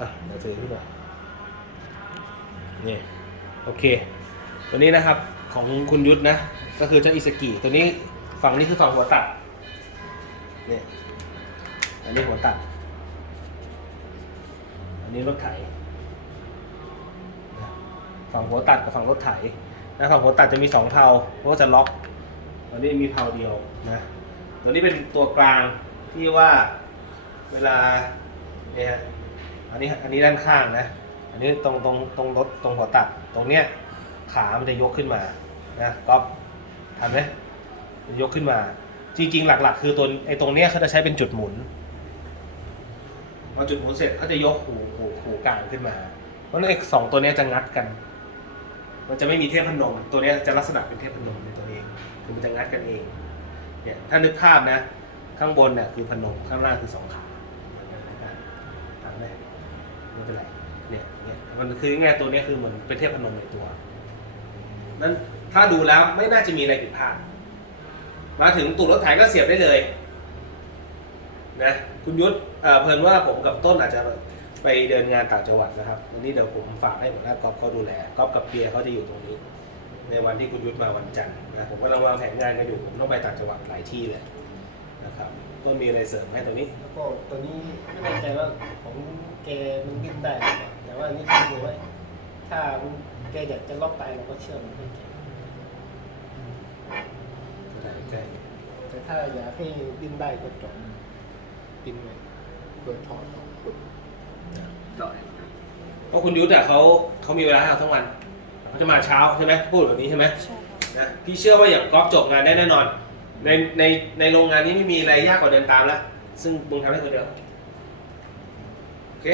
อะเดี๋ยวถือขึ้นมานี่โอเค ตัวนี้นะครับของคุณยุทธนะ ก็คือเจ้าอิสกิตัวนี้ฝั่งนี้คือฝั่งหัวตัดนี่อันนี้หัวตัด อันนี้รถไถฝั่งหัวตัดกับฝั่งรถไถนะฝั่งหัวตัดจะมีสองเพาเพราะว่าจะล็อกตัวนี้มีเพาเดียวนะตัวนี้เป็นตัวกลางที่ว่าเวลาเนี่ย อันนี้อันนี้ด้านข้างนะ อันนี้ตรงตรงตรงรถตรงหัวตัดตรงเนี้ยขามันจะยกขึ้นมานะก๊อฟทันไหมยกขึ้นมา จริง ๆ หลัก ๆ คือตัวไอ้ตรงเนี้ยเขาจะใช้เป็นจุดหมุนพอจุดหมุนเสร็จเขาจะยกหูหูหูกลางขึ้นมา เพราะฉะนั้นไอ้สองตัวเนี้ยจะงัดกัน มันจะไม่มีเทพพนม ตัวเนี้ยจะลักษณะเป็นเทพพนมในตัวเองคือมันจะงัดกันเองเนี่ยถ้านึกภาพนะ ข้างบนเนี่ยคือพนมข้างล่างคือสองขาทำได้ไม่ เป็นไรเนี่ยเนี่ยมันคือง่ายตัวนี้คือเหมือนเป็นเทพพนมในตัวนั้นถ้าดูแล้วไม่น่าจะมีอะไรผิดพลาด มาถึงตูดรถไถก็เสียบได้เลยนะคุณยุทธเเพลินว่าผมกับต้นอาจจะไปเดินงานต่างจังหวัดนะครับ วันนี้เดี๋ยวผมฝากให้หัวหน้ากอล์ฟเขาดูแลกอล์ฟกับเปียเขาจะอยู่ตรงนี้ ในวันที่คุณยุทธมาวันจันทร์นะผมกำลังวางแผนงานกันอยู่ผมต้องไปต่างจังหวัดหลายที่เลย นะครับต้นมีอะไรเสริมให้ตรงนี้ แล้วก็ตัวนี้ไม่แน่ใจว่าของแกมันดิ้นได้หรือเปล่าแต่ว่านี่ต้องดูไว้ถ้าแกอยากจะล็อกไปเราก็เชื่อมันให้แกใกล้แต่ถ้าอยากให้ดิ้นได้ก็จบดิ้นไว้เปิดถอดออกเพราะคุณยุทธอะเขาเขามีเวลาให้เราทั้งวันเขาจะมาเช้าใช่ไหมพูดแบบนี้ใช่ไหมใช่ค่ะนะพี่เชื่อว่าอย่างกอล์ฟจบงานได้แน่นอน ในในในโรงงานนี้ไม่มีอะไรยากกว่าเดินตามแล้ว ซึ่งมึงทำได้คนเดียว โอเค